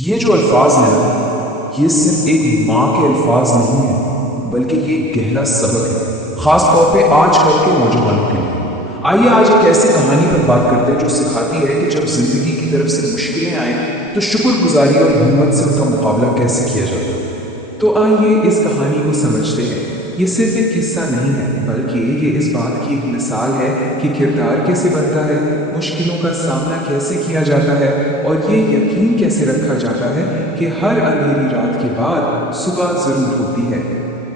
یہ جو الفاظ ہیں نا، یہ صرف ایک ماں کے الفاظ نہیں ہیں بلکہ یہ ایک گہرا سبق ہے، خاص طور پہ آج کل کے نوجوانوں کے لیے۔ آئیے آج ایک ایسی کہانی پر بات کرتے ہیں جو سکھاتی ہے کہ جب زندگی کی طرف سے مشکلیں آئیں تو شکر گزاری اور ہمت سے ان کا مقابلہ کیسے کیا جاتا ہے۔ تو آئیے اس کہانی کو سمجھتے ہیں۔ یہ صرف ایک قصہ نہیں ہے بلکہ یہ اس بات کی ایک مثال ہے کہ کردار کیسے بنتا ہے، مشکلوں کا سامنا کیسے کیا جاتا ہے اور یہ یقین کیسے رکھا جاتا ہے کہ ہر اندھیری رات کے بعد صبح ضرور ہوتی ہے۔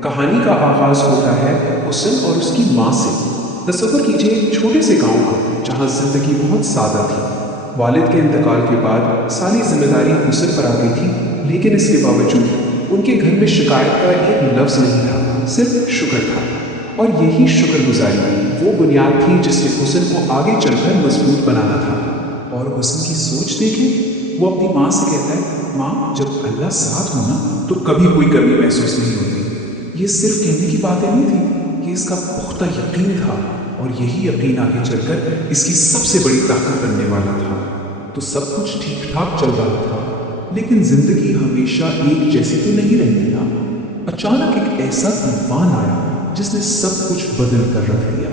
کہانی کا آغاز ہوتا ہے حسن اور اس کی ماں سے۔ تصور کیجئے ایک چھوٹے سے گاؤں کا جہاں زندگی بہت سادہ تھی۔ والد کے انتقال کے بعد ساری ذمہ داری حسن پر آ گئی تھی، لیکن اس کے باوجود ان کے گھر میں شکایت کا ایک لفظ نہیں تھا، صرف شکر تھا۔ اور یہی شکر گزاری وہ بنیاد تھی جس نے حسن کو آگے چل کر مضبوط بنانا تھا۔ اور حسن کی سوچ دیکھیں، وہ اپنی ماں سے کہتا ہے، ماں جب اللہ ساتھ ہو نا تو کبھی کوئی کمی محسوس نہیں ہوتی۔ یہ صرف کہنے کی باتیں نہیں تھی، یہ اس کا پختہ یقین تھا، اور یہی یقین آگے چل کر اس کی سب سے بڑی طاقت بننے والا تھا۔ تو سب کچھ ٹھیک ٹھاک چل رہا تھا، لیکن زندگی ہمیشہ ایک جیسی تو نہیں رہتی نا۔ اچانک ایک ایسا طوفان آیا جس نے سب کچھ بدل کر رکھ دیا۔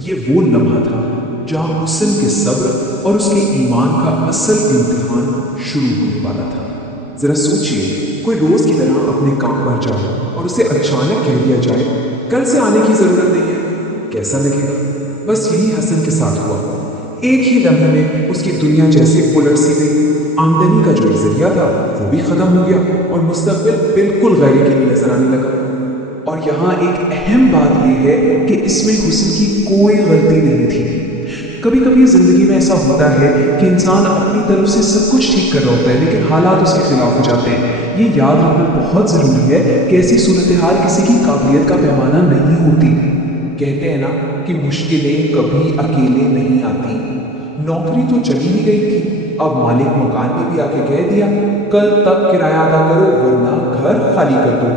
یہ وہ لمحہ تھا جہاں حسن کے صبر اور اس کے ایمان کا اصل امتحان شروع ہونے والا تھا۔ ذرا سوچئے، کوئی روز کی طرح اپنے کام پر جائے اور اسے اچانک کہہ دیا جائے کل سے آنے کی ضرورت نہیں ہے، کیسا لگے گا؟ بس یہی حسن کے ساتھ ہوا۔ ایک ہی لمحے میں اس کی دنیا جیسے الٹ سی گئی۔ آمدنی کا جو ایک ذریعہ تھا وہ بھی ختم ہو گیا اور مستقبل بالکل غیر یقینی نظر آنے لگا۔ اور یہاں ایک اہم بات یہ ہے کہ اس میں حسن کی کوئی غلطی نہیں تھی۔ کبھی کبھی زندگی میں ایسا ہوتا ہے کہ انسان اپنی طرف سے سب کچھ ٹھیک کر رہا ہوتا ہے لیکن حالات اس کے خلاف ہو جاتے ہیں۔ یہ یاد رکھنا بہت ضروری ہے کہ ایسی صورتحال کسی کی قابلیت کا پیمانہ نہیں ہوتی۔ کہتے ہیں نا کہ مشکلیں کبھی اکیلے نہیں آتی۔ نوکری تو چلی ہی گئی تھی، اب مالک مکان میں بھی آ کے کہہ دیا کل تک کرایہ ادا کرو ورنہ گھر خالی کر دو۔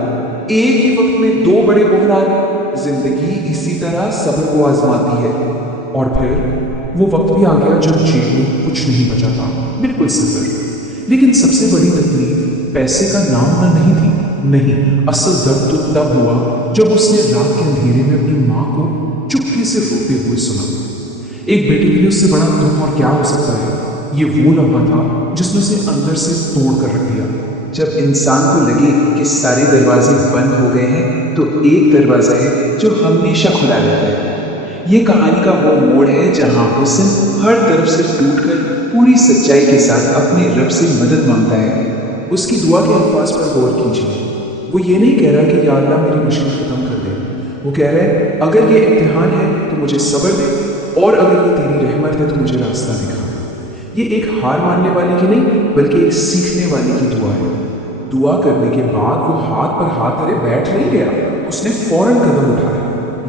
ایک ہی وقت میں دو بڑے بحران۔ زندگی اسی طرح صبر کو آزماتی ہے۔ اور پھر وہ وقت بھی آ گیا جب جیب میں کچھ نہیں بچا تھا، بالکل صفر۔ لیکن سب سے بڑی تکلیف پیسے کا نام نہ نہیں تھی، نہیں، اصل درد تو تب ہوا جب اس نے رات کے اندھیرے میں اپنی ماں کو چپکے سے روتے ہوئے سنا۔ ایک بیٹے کے لیے اس سے بڑا دکھ اور کیا ہو سکتا ہے؟ یہ وہ لمحہ تھا جس نے اسے اندر سے توڑ کر رکھ دیا۔ جب انسان کو لگے کہ سارے دروازے بند ہو گئے ہیں تو ایک دروازہ ہے جو ہمیشہ کھلا رہتا ہے۔ یہ کہانی کا وہ موڑ ہے جہاں حسن ہر طرف سے ٹوٹ کر پوری سچائی کے ساتھ اپنے رب سے مدد مانگتا ہے۔ اس کی دعا کے الفاظ پر غور کیجیے۔ وہ یہ نہیں کہہ رہا کہ یا اللہ میری مشکل ختم کر دے، وہ کہہ رہا ہے اگر یہ امتحان ہے تو مجھے صبر دے، اور اگر یہ تیری رحمت ہے تو مجھے راستہ دکھا۔ یہ ایک ہار ماننے والے کی نہیں بلکہ ایک سیکھنے والے کی دعا ہے۔ دعا کرنے کے بعد وہ ہاتھ پر ہاتھ دھرے بیٹھ نہیں گیا، اس نے فوراً قدم اٹھایا۔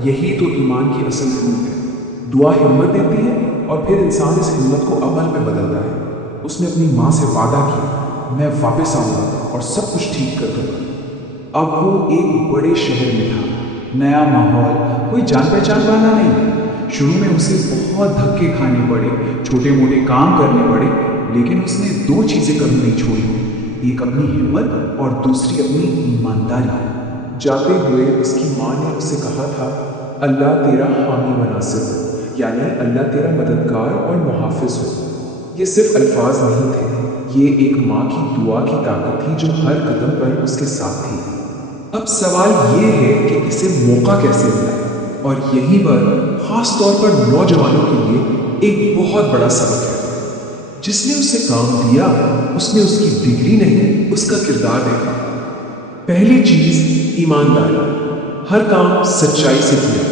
یہی تو ایمان کی اصل روح ہے۔ دعا ہمت دیتی ہے اور پھر انسان اس ہمت کو عمل میں بدلتا ہے۔ اس نے اپنی ماں سے وعدہ کیا، میں واپس آؤں گا اور سب کچھ ٹھیک کر دوں گا۔ اب وہ ایک بڑے شہر میں تھا، نیا ماحول، کوئی جان پہچان والا نہیں۔ شروع میں اسے بہت دھکے کھانے پڑے، چھوٹے موٹے کام کرنے پڑے، لیکن اس نے دو چیزیں کبھی نہیں چھوڑی، ایک اپنی ہمت اور دوسری اپنی ایمانداری۔ جاتے ہوئے اس کی ماں نے اسے کہا تھا، اللہ تیرا حامی و ناصر ہو، یعنی اللہ تیرا مددگار اور محافظ ہو۔ یہ صرف الفاظ نہیں تھے، یہ ایک ماں کی دعا کی طاقت تھی جو ہر قدم پر اس کے ساتھ تھی۔ اب سوال یہ ہے کہ اسے موقع کیسے ملا، اور یہیں پر خاص طور پر نوجوانوں کے لیے ایک بہت بڑا سبق ہے۔ جس نے اسے کام دیا اس نے اس کی ڈگری نہیں، اس کا کردار دیکھا۔ پہلی چیز ایمانداری، ہر کام سچائی سے کیا۔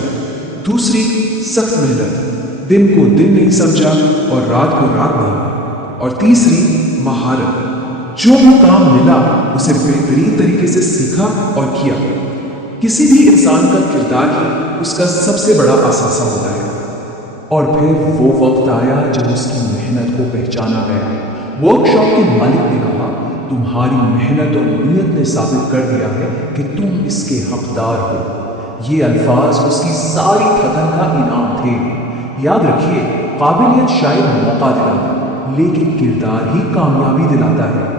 دوسری سخت محنت، دن کو دن نہیں سمجھا اور رات کو رات نہیں۔ اور تیسری مہارت، جو بھی کام ملا اسے بہترین طریقے سے سیکھا اور کیا۔ کسی بھی انسان کا کردار ہی اس کا سب سے بڑا اثاثہ ہوتا ہے۔ اور پھر وہ وقت آیا جب اس کی محنت کو پہچانا گیا۔ ورکشاپ کے مالک نے کہا، تمہاری محنت اور نیت نے ثابت کر دیا ہے کہ تم اس کے حقدار ہو۔ یہ الفاظ اس کی ساری تھکن کا انعام تھے۔ یاد رکھیے، قابلیت شاید موقع دلاتا، لیکن کردار ہی کامیابی دلاتا ہے۔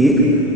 1,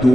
2,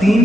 3,